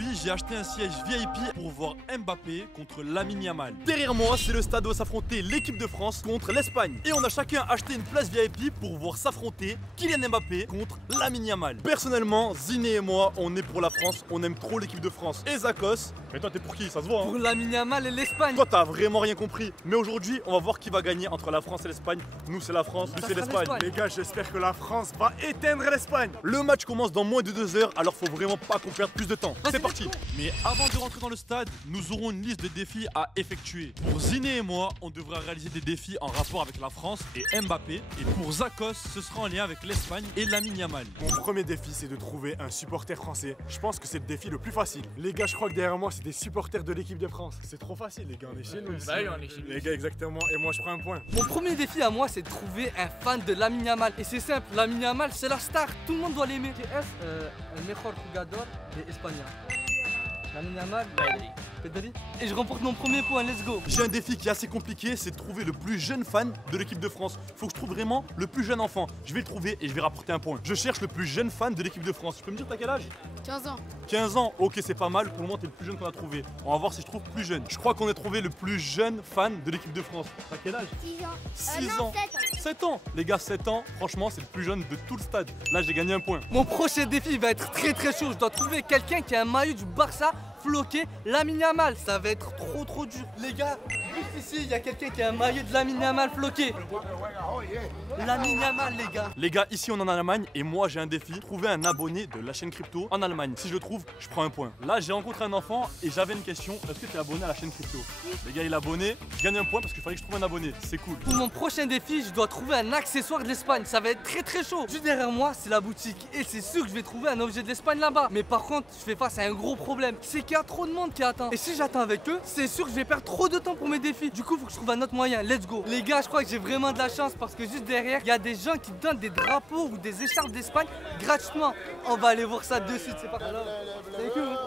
Aujourd'hui, j'ai acheté un siège VIP pour voir Mbappé contre Lamine Yamal. Derrière moi, c'est le stade où va s'affronter l'équipe de France contre l'Espagne. Et on a chacun acheté une place VIP pour voir s'affronter Kylian Mbappé contre Lamine Yamal. Personnellement, Ziné et moi, on est pour la France, on aime trop l'équipe de France. Et Zakos, mais toi t'es pour qui? Ça se voit hein? Pour Lamine Yamal et l'Espagne. Toi t'as vraiment rien compris. Mais aujourd'hui, on va voir qui va gagner entre la France et l'Espagne. Nous c'est la France, lui c'est l'Espagne. Les gars, j'espère que la France va éteindre l'Espagne. Le match commence dans moins de 2 heures, alors faut vraiment pas qu'on perde plus de temps. C'est parti. Mais avant de rentrer dans le stade, nous aurons une liste de défis à effectuer. Pour Ziné et moi, on devra réaliser des défis en rapport avec la France et Mbappé. Et pour Zakos, ce sera en lien avec l'Espagne et Lamine Yamal. Mon premier défi, c'est de trouver un supporter français. Je pense que c'est le défi le plus facile. Les gars, je crois que derrière moi, c'est des supporters de l'équipe de France. C'est trop facile, les gars, on est chez nous. Bah oui, on est chez nous. Les gars, exactement. Et moi, je prends un point. Mon premier défi à moi, c'est de trouver un fan de Lamine Yamal. Et c'est simple, Lamine Yamal, c'est la star. Tout le monde doit l'aimer. El mejor jugador de España. Lamine Yamal, Pedri. Et je remporte mon premier point, let's go. J'ai un défi qui est assez compliqué, c'est de trouver le plus jeune fan de l'équipe de France. Faut que je trouve vraiment le plus jeune enfant. Je vais le trouver et je vais rapporter un point. Je cherche le plus jeune fan de l'équipe de France. Tu peux me dire t'as quel âge? 15 ans. 15 ans, ok c'est pas mal, pour le moment t'es le plus jeune qu'on a trouvé. On va voir si je trouve plus jeune. Je crois qu'on a trouvé le plus jeune fan de l'équipe de France. T'as quel âge? 6 ans. 6 non, ans. 7 ans. 7 ans. Les gars, 7 ans, franchement c'est le plus jeune de tout le stade. Là j'ai gagné un point. Mon prochain défi va être très chaud. Je dois trouver quelqu'un qui a un maillot du Barça floqué Lamine Yamal. Ça va être trop dur. Les gars, juste ici, il y a quelqu'un qui a un maillot de Lamine Yamal floqué. Lamine Yamal, les gars. Les gars, ici on est en Allemagne et moi j'ai un défi, trouver un abonné de la chaîne crypto en Allemagne. Si je le trouve, je prends un point. Là j'ai rencontré un enfant et j'avais une question, est-ce que tu es abonné à la chaîne crypto? Les gars, il est abonné, je gagne un point parce qu'il fallait que je trouve un abonné, c'est cool. Pour mon prochain défi, je dois trouver un accessoire de l'Espagne. Ça va être très chaud. Juste derrière moi, c'est la boutique et c'est sûr que je vais trouver un objet de l'Espagne là-bas. Mais par contre, je fais face à un gros problème, c'est qu'il y a trop de monde qui attend. Et si j'attends avec eux, c'est sûr que je vais perdre trop de temps pour mes défis. Du coup, faut que je trouve un autre moyen. Let's go. Les gars, je crois que j'ai vraiment de la chance parce que juste derrière, il y a des gens qui donnent des drapeaux ou des écharpes d'Espagne gratuitement. On va aller voir ça de suite. C'est pas grave.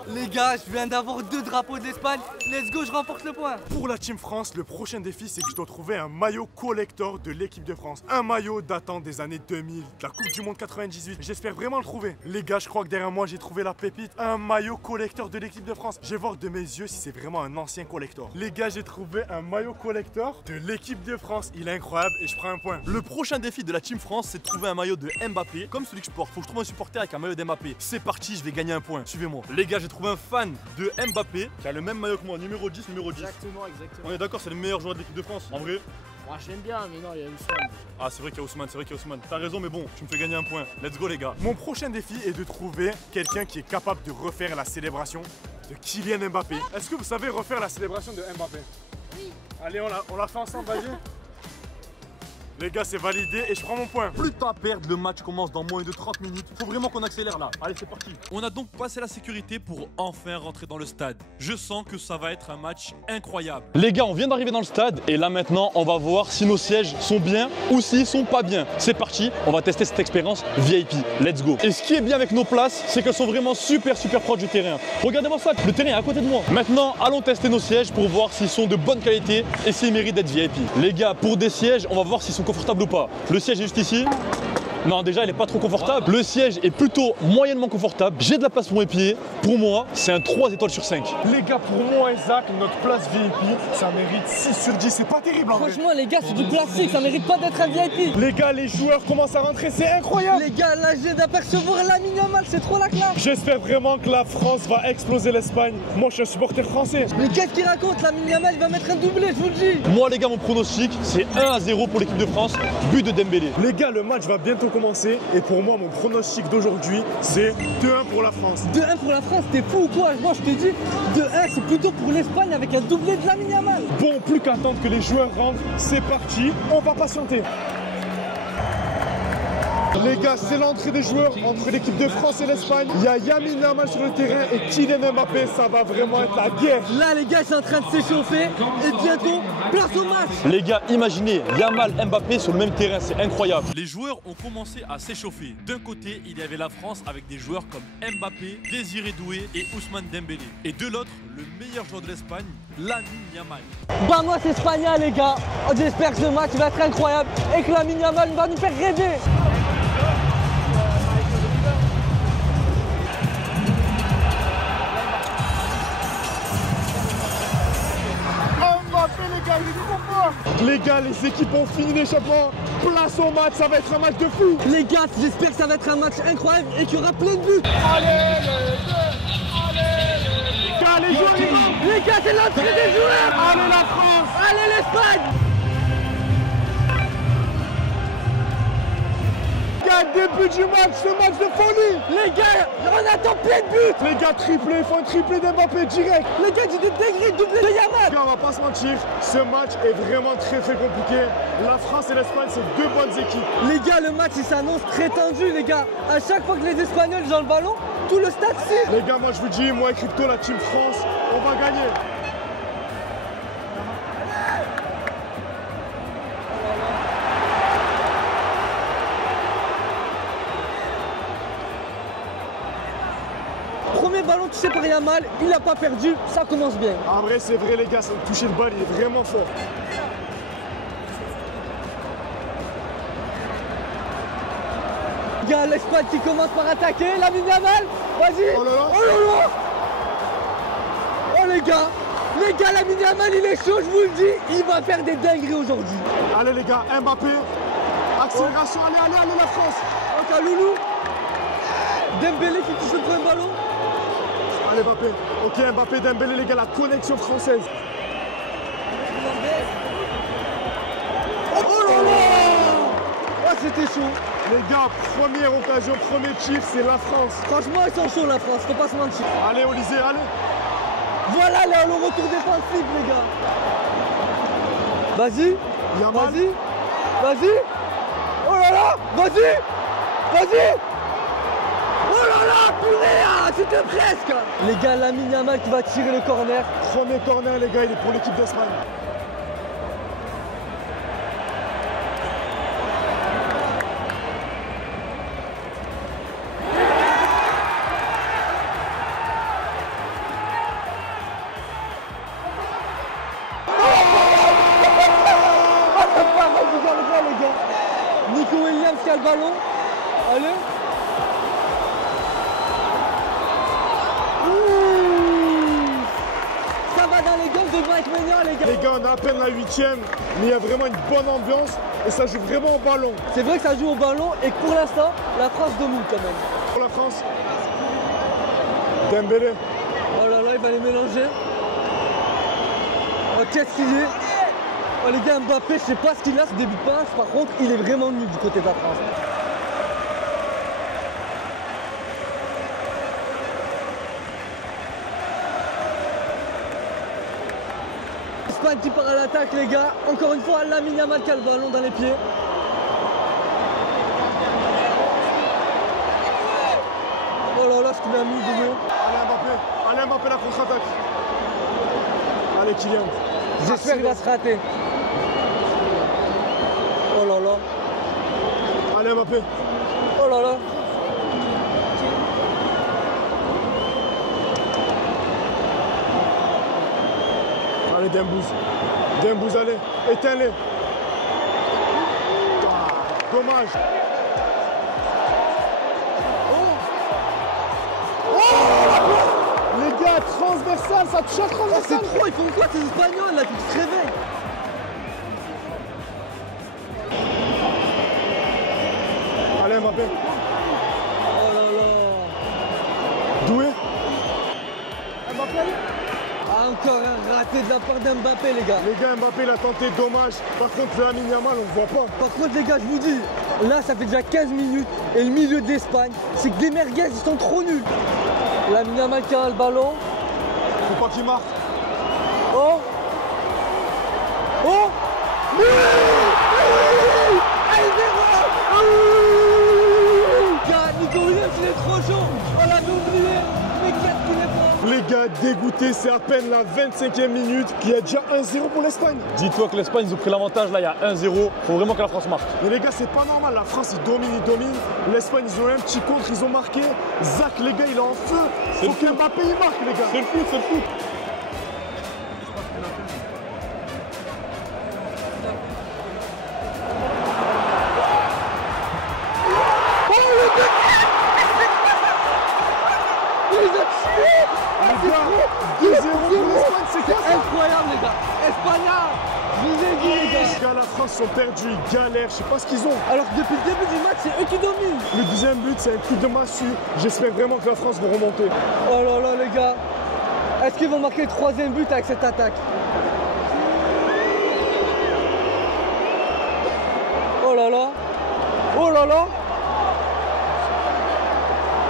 Les gars, je viens d'avoir 2 drapeaux d'Espagne. Let's go, je remporte le point. Pour la Team France, le prochain défi, c'est que je dois trouver un maillot collector de l'équipe de France. Un maillot datant des années 2000, de la Coupe du Monde 98. J'espère vraiment le trouver. Les gars, je crois que derrière moi, j'ai trouvé la pépite. Un maillot collector de l'équipe de France. Je vais voir de mes yeux si c'est vraiment un ancien collector. Les gars, j'ai trouvé un maillot collector de l'équipe de France. Il est incroyable et je prends un point. Le prochain défi de la Team France, c'est de trouver un maillot de Mbappé comme celui que je porte. Faut que je trouve un supporter avec un maillot d'Mbappé. C'est parti, je vais gagner un point. Suivez-moi. Les gars, j'ai trouvé un fan de Mbappé qui a le même maillot que moi, numéro 10, numéro 10. Exactement. On est d'accord, c'est le meilleur joueur de l'équipe de France. En vrai. Moi j'aime bien, mais non, il y a Ousmane. Ah, c'est vrai qu'il y a Ousmane, T'as raison, mais bon, tu me fais gagner un point. Let's go, les gars. Mon prochain défi est de trouver quelqu'un qui est capable de refaire la célébration de Kylian Mbappé. Est-ce que vous savez refaire la célébration de Mbappé? Oui. Allez, on la fait ensemble, vas-y. Les gars, c'est validé et je prends mon point. Plus de temps à perdre, le match commence dans moins de 30 minutes. Faut vraiment qu'on accélère là. Allez, c'est parti. On a donc passé la sécurité pour enfin rentrer dans le stade. Je sens que ça va être un match incroyable. Les gars, on vient d'arriver dans le stade et là maintenant, on va voir si nos sièges sont bien ou s'ils sont pas bien. C'est parti, on va tester cette expérience VIP. Let's go. Et ce qui est bien avec nos places, c'est qu'elles sont vraiment super proches du terrain. Regardez-moi ça, le terrain est à côté de moi. Maintenant, allons tester nos sièges pour voir s'ils sont de bonne qualité et s'ils méritent d'être VIP. Les gars, pour des sièges, on va voir s'ils sont confortable ou pas. Le siège est juste ici. Non, déjà, il est pas trop confortable. Le siège est plutôt moyennement confortable. J'ai de la place pour mes pieds. Pour moi, c'est un 3 étoiles sur 5. Les gars, pour moi et Zach, notre place VIP, ça mérite 6 sur 10. C'est pas terrible en vrai. Franchement, les gars, c'est du classique. Ça mérite pas d'être un VIP. Les gars, les joueurs commencent à rentrer. C'est incroyable. Les gars, là, j'ai d'apercevoir Lamine Yamal. C'est trop la classe. J'espère vraiment que la France va exploser l'Espagne. Moi, je suis un supporter français. Mais qu'est-ce qu'il raconte? Lamine Yamal, il va mettre un doublé, je vous le dis. Moi, les gars, mon pronostic, c'est 1-0 pour l'équipe de France. But de Dembélé. Les gars, le match va bientôt commencer. Et pour moi, mon pronostic d'aujourd'hui, c'est 2-1 pour la France. 2-1 pour la France, t'es fou ou quoi? Moi, je te dis, 2-1, c'est plutôt pour l'Espagne avec un doublé de Lamine Yamal. Bon, plus qu'à attendre que les joueurs rentrent, c'est parti. On va patienter. Les gars, c'est l'entrée des joueurs entre l'équipe de France et l'Espagne. Il y a Lamine Yamal sur le terrain et Kylian Mbappé, ça va vraiment être la guerre. Là, les gars, ils sont en train de s'échauffer et bientôt, place au match. Les gars, imaginez Yamal, Mbappé sur le même terrain, c'est incroyable. Les joueurs ont commencé à s'échauffer. D'un côté, il y avait la France avec des joueurs comme Mbappé, Désiré Doué et Ousmane Dembélé. Et de l'autre, le meilleur joueur de l'Espagne, Lamine Yamal. Vamos España, les gars. J'espère que ce match va être incroyable et que Lamine Yamal va nous faire rêver. Les gars, les équipes ont fini l'échappement. Place au match, ça va être un match de fou. Les gars, j'espère que ça va être un match incroyable et qu'il y aura plein de buts. Allez, les joueurs, Les gars, c'est l'entrée des joueurs. allez la France. Allez l'Espagne. Début du match, ce match de folie. Les gars, on attend plein de buts. Les gars, triplé, il faut un triplé d'Mbappé direct. Les gars, j'ai des dingueries, doublé de Yamal. Les gars, on va pas se mentir, ce match est vraiment très compliqué. La France et l'Espagne, c'est deux bonnes équipes. Les gars, le match il s'annonce très tendu, les gars. À chaque fois que les Espagnols ont le ballon, tout le stade siffle. Les gars, moi je vous dis, moi et Crypto, la team France, on va gagner. Premier ballon touché par Yamal, il n'a pas perdu, ça commence bien. En vrai, c'est vrai, les gars, ça toucher le bal, il est vraiment fort. Les gars, l'Espagne qui commence par attaquer, Lamine Yamal, vas-y. Oh là là. Oh là là. Oh les gars, Lamine Yamal il est chaud, je vous le dis, il va faire des dingueries aujourd'hui. Allez les gars, Mbappé, accélération, allez la France. Oh t'as Loulou, Dembélé qui touche le premier ballon. Allez Mbappé, ok Mbappé, Dembélé les gars, la connexion française. Oh là là. Oh c'était chaud. Les gars, première occasion, premier tir, c'est la France. Franchement ils sont chauds la France, faut pas se mentir. Allez Olysée, allez. Voilà le retour défensif les gars. Vas-y, Yamal. vas-y. Oh là là, vas-y. Oh là là, purée, c'était presque. Les gars, Lamine Yamal qui va tirer le corner. Premier corner les gars, il est pour l'équipe d'Espagne. Nico Williams qui a le ballon. Allez. Ouh. Ça va dans les gars, devant être menant les gars. Les gars, on a à peine la 8e, mais il y a vraiment une bonne ambiance et ça joue vraiment au ballon. C'est vrai que ça joue au ballon et que pour l'instant, la France domine quand même. Pour la France, Dembélé. Oh là là, il va les mélanger. Oh, qu'est-ce qu'il est. Oh les gars, Mbappé, je sais pas ce qu'il a ce début de passe, par contre, il est vraiment nul du côté de la France. Espagne qui part à l'attaque les gars, encore une fois, Lamine Yamal qui a le ballon dans les pieds. Oh là là, ce qu'il a mis de nous. Allez Mbappé la contre-attaque. Allez Kylian. J'espère qu'il va se rater. Oh là là. Allez Mbappé. Oh là là. Allez Dembouz, allez, éteins-les. Ah, dommage. Les gars, transversal, ça touche à transversal. C'est trop, ils font quoi ces Espagnols là qui se réveillent? Allez Mbappé. Oh là là. Doué. Mbappé. Ah, encore un raté de la part d'Mbappé les gars. Les gars, Mbappé l'a tenté, dommage. Par contre, le Lamine Yamal, on ne voit pas. Par contre les gars, je vous dis, là ça fait déjà 15 minutes et le milieu d'Espagne, c'est que des merguez, ils sont trop nuls. Lamine Yamal qui a le ballon. Faut pas qu'il marque. Oh. Oh. Oui. Oui. Gars, Nico Williams il est trop chaud. On l'avait oublié. Mais qu'est-ce qu'il est fort. Les gars, dégoûtés, c'est à peine la 25e minute qu'il y a déjà 1-0 pour l'Espagne. Dis-toi que l'Espagne, ils ont pris l'avantage, là, il y a 1-0. Faut vraiment que la France marque. Mais les gars, c'est pas normal. La France, ils dominent. L'Espagne, ils ont un petit contre, ils ont marqué. Zach, les gars, il est en feu. Faut qu'Mbappé, il marque, les gars. C'est le foot. Les gars, 2-0 pour l'Espagne, c'est quoi ça? Incroyable les gars. Espagnol. Je vous ai dit les gars. Les gars, la France sont perdus, ils galèrent, je sais pas ce qu'ils ont. Alors que depuis le début du match, c'est eux qui dominent. Le deuxième but, c'est un coup de massue. J'espère vraiment que la France va remonter. Oh là là les gars. Est-ce qu'ils vont marquer le troisième but avec cette attaque? Oh là là. Oh là là.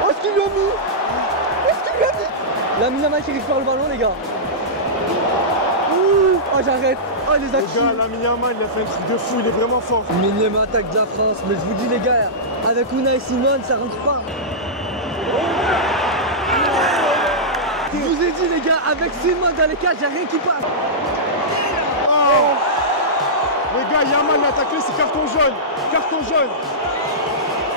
Oh, est-ce qu'ils lui ont mis? Est-ce qu'il lui a mis? Lamine Yamal qui récupère le ballon les gars. Oh j'arrête. Oh les actions. Les gars, Lamine Yamal, il a fait un truc de fou, il est vraiment fort. Millième attaque de la France, mais je vous dis les gars, avec Unai Simon, ça rentre pas. Je vous ai dit les gars, avec Simon dans les cages, y'a rien qui passe. Oh. Les gars, Yamal l'a attaqué, c'est carton jaune. Carton jaune.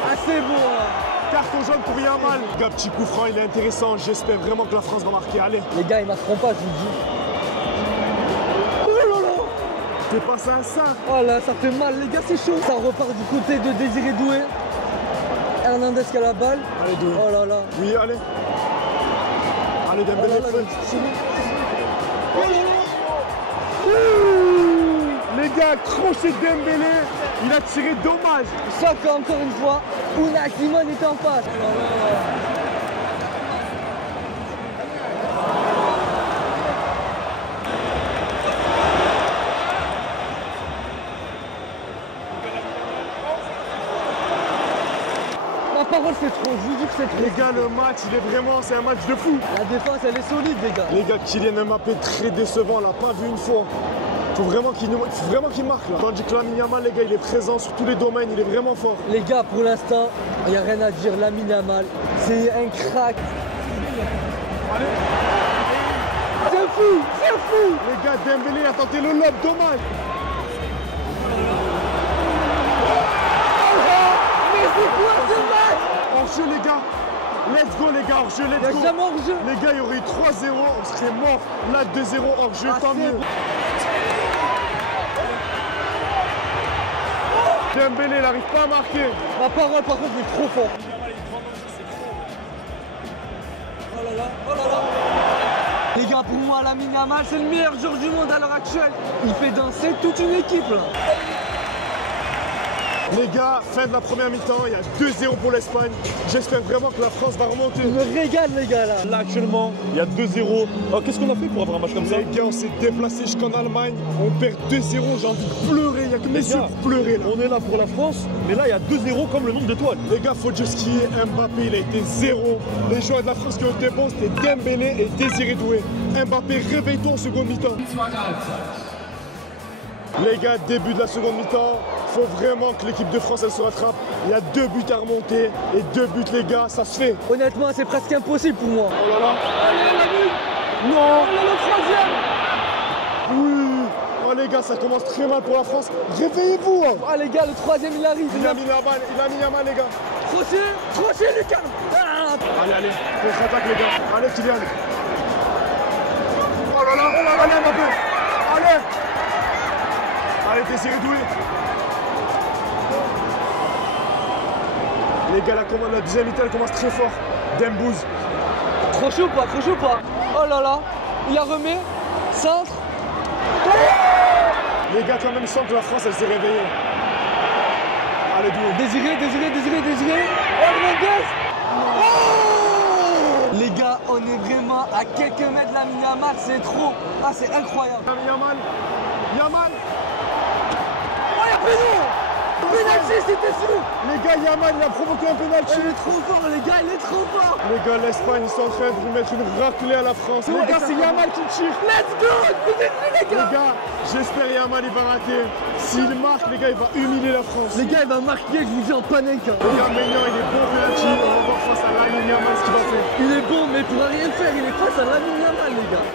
Ah c'est bon hein. Carton jaune pour Yamal. Les gars, petit coup franc, il est intéressant. J'espère vraiment que la France va marquer. Allez. Les gars, ils marqueront pas, je vous le dis. Oh là là. T'es passé à ça. Oh là, ça fait mal les gars, c'est chaud. Ça repart du côté de Désiré Doué. Hernandez qui a la balle. Allez, Doué. Oh là là. Oui, allez. Allez, Oh là Dembélé, là, feu. oh là là. Les gars, crochet de Dembélé, il a tiré dommage. Sauf qu'encore une fois, Unai Simon est en face. Ma parole c'est trop, je vous dis que c'est trop. Les gars, le match, c'est un match de fou. La défense elle est solide les gars. Les gars, Kylian Mbappé très décevant, on l'a pas vu une fois. Faut vraiment qu'il marque là. Tandis que Lamine Yamal, les gars, il est présent sur tous les domaines, il est vraiment fort. Les gars, pour l'instant, il n'y a rien à dire. Lamine Yamal, c'est un crack. C'est fou, c'est fou. Les gars, Dembélé a tenté le lob, dommage. Mais c'est quoi ce match? Hors-jeu, les gars. Let's go, les gars, hors-jeu, Il let's n'y a go. jamais hors-jeu. Les gars, il y aurait eu 3-0, on serait mort. Là, 2-0 hors-jeu, Ah, tant c'est mieux. bon. Dembélé, il n'arrive pas à marquer. Ma parole, par contre, il est trop fort. Oh là là, oh là là. Les gars, pour moi, Lamine Yamal, c'est le meilleur joueur du monde à l'heure actuelle. Il fait danser toute une équipe là. Les gars, fin de la première mi-temps, il y a 2-0 pour l'Espagne. J'espère vraiment que la France va remonter. Il me régale les gars là. Là actuellement, il y a 2-0. Qu'est-ce qu'on a fait pour avoir un match comme ça? Les gars, on s'est déplacé jusqu'en Allemagne. On perd 2-0, j'ai envie de pleurer. Il n'y a que mes Les yeux gars, pour pleurer là. On est là pour la France, mais là il y a 2-0 comme le nombre d'étoiles. Les gars, faut juste qu'il y ait Mbappé, il a été 0. Les joueurs de la France qui ont été bons, c'était Dembélé et Désiré Doué. Mbappé, réveille-toi en seconde mi-temps. Les gars, début de la seconde mi-temps, faut vraiment que l'équipe de France elle se rattrape. Il y a 2 buts à remonter et 2 buts les gars, ça se fait. Honnêtement, c'est presque impossible pour moi. Oh là là. Allez, la but. Non. Oh là, le troisième. Oui. Oh les gars, ça commence très mal pour la France. Réveillez-vous. Hein. Ah les gars, le troisième il arrive. Il a mis la main les gars. Crochet Lucas. Ah. Allez, contre-attaque les gars. Allez Kylian. Oh là là, allez Mbappé. Allez. Allez, Désiré Doué. Les gars, la deuxième mi-temps, elle commence très fort. Dembouz. Crochet ou pas? Oh là là, il la remet. Centre. Les gars, quand même, ils sentent que la France, elle s'est réveillée. Allez, Doué. Désiré. Hernandez. Oh les gars, on est vraiment à quelques mètres de Lamine Yamal, c'est trop. Ah, c'est incroyable. Yamal. Oh, il y a péno. Penalty, c'était sûr. Les gars, Yamal, il a provoqué un penalty. Il est trop fort, les gars, il est trop fort. Les gars, l'Espagne, ils sont en train de vous mettre une raclée à la France. Les gars, c'est Yamal qui tire. Let's go. Vous êtes venus, les Les gars. gars, j'espère Yamal, il va rater. S'il marque, les gars, il va humilier la France. Les gars, il va marquer, je vous dis en panique. Les gars, Maignan, il est bon penalty. On va voir face à Lamine Yamal ce qu'il va faire. Il est bon, mais il pourra rien faire. Il est face à Lamine Yamal, les gars.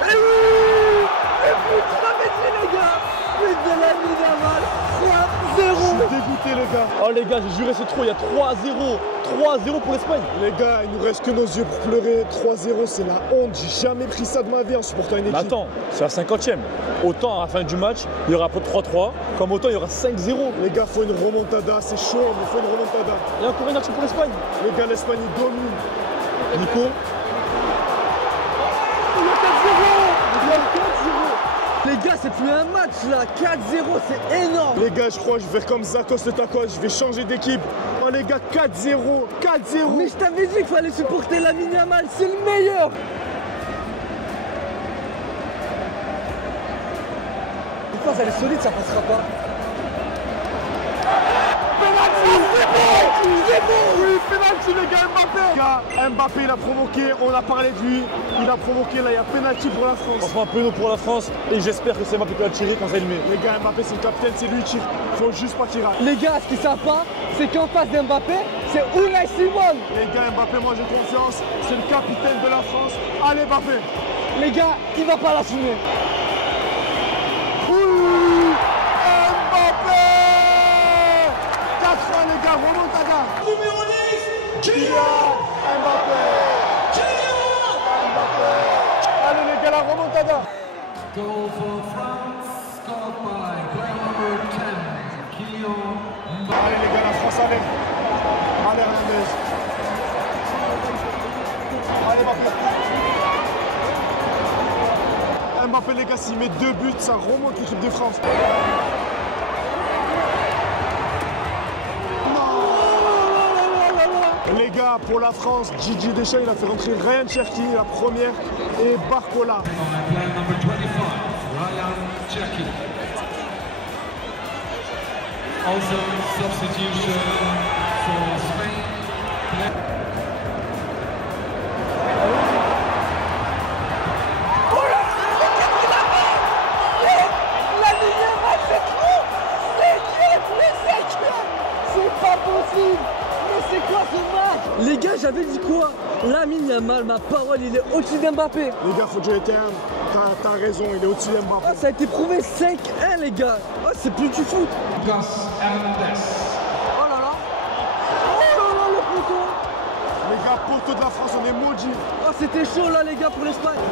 Et oui. Et vous, tu m'avais dit, les gars. But de Lamine Yamal. 3-0. Je suis dégoûté, les gars. Oh les gars, j'ai juré c'est trop, il y a 3-0. 3-0 pour l'Espagne. Les gars, il nous reste que nos yeux pour pleurer. 3-0, c'est la honte. J'ai jamais pris ça de ma vie en supportant une équipe. Mais attends, c'est la 50e. Autant à la fin du match, il y aura un peu de 3-3, comme autant il y aura 5-0. Les gars, faut une remontada. C'est chaud, mais faut une remontada. Il y a encore une action pour l'Espagne. Les gars, l'Espagne, il domine. Nico. Les gars, c'est plus un match là, 4-0, c'est énorme. Les gars, je crois que je vais faire comme Zakos le Tacos, je vais changer d'équipe. Oh les gars, 4-0, 4-0. Mais je t'avais dit qu'il fallait supporter Lamine Yamal, c'est le meilleur. Je pense qu'elle est solide, ça passera pas. C'est bon. Oui, penalty les gars, Mbappé, il a provoqué, on a parlé de lui. Il a provoqué, là, il y a penalty pour la France. Franchement, peu pour la France. Et j'espère que c'est Mbappé qui va tirer quand ça il met. Les gars, Mbappé, c'est le capitaine, c'est lui qui tire. Faut juste pas qu'il rate. Les gars, ce qui est sympa, c'est qu'en face d'Mbappé, c'est Unai Simon. Les gars, Mbappé, moi j'ai confiance. C'est le capitaine de la France. Allez, Mbappé. Les gars, il va pas l'assumer. Mbappé 4 fois les gars, remontada. Numéro 10, Kylian Mbappé. Mbappé. Allez les gars, la remontada. Goal for France, scored by player number 10, Kylian Mbappé. Allez les gars, la France avec. Allez Hernandez. Allez Mbappé. Mbappé les gars, s'il met 2 buts, ça remonte l'équipe de France. Les gars, pour la France, Gigi Deschamps, il a fait rentrer Ryan Cherki, la première, et Barcola. Player number 25, Ryan Cherki. Also substitution for Spain. C'est pas possible. Mais c'est quoi ce match? Les gars, j'avais dit quoi? Lamine Yamal, ma parole, il est au-dessus d'Mbappé. Les gars, faut que je l'éteigne. T'as raison, il est au-dessus d'Mbappé. Ah, ça a été prouvé 5-1 les gars. Ah, c'est plus du foot. Lucas Hernandez. Oh là là. Oh là là, le poteau. Les gars, poteau de la France, on est maudits. Oh, c'était chaud là les gars pour l'Espagne.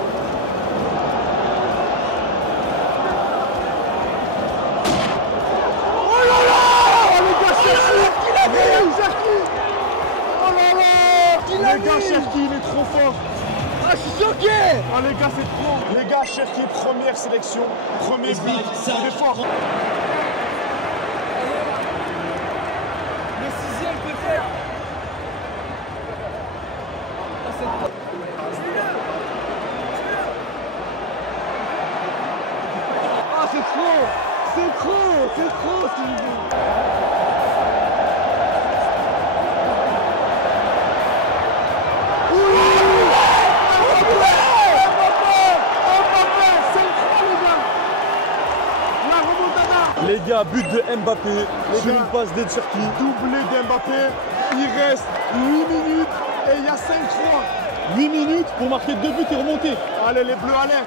Les gars, Cherki, il est trop fort. Ah, je suis choqué. Ah les gars, c'est trop. Les gars, Cherki, première sélection, premier but, il est fort. Le 6e peut faire. Ah, c'est trop. C'est trop. C'est trop ce qu'il dit. Les gars, but de Mbappé sur gars. une passe d'Ederki. Doublé d'Mbappé, il reste 8 minutes et il y a 5-3. 8 minutes pour marquer 2 buts et remonter. Allez les bleus, allez.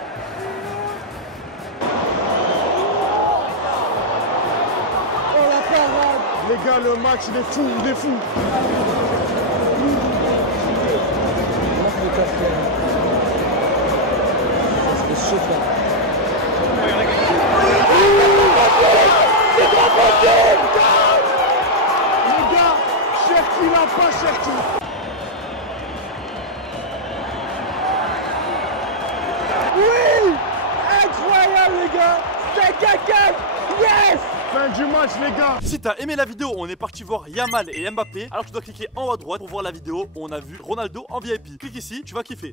Oh la parade. Les gars, le match, il est fou, il est fou. C'est chaud ça. Les gars, Cherki l'a pas, Cherki. Oui. Incroyable les gars. 5-4. Yes. Fin du match, les gars. Si t'as aimé la vidéo, on est parti voir Yamal et Mbappé. Alors tu dois cliquer en haut à droite pour voir la vidéo où on a vu Ronaldo en VIP. Clique ici, tu vas kiffer.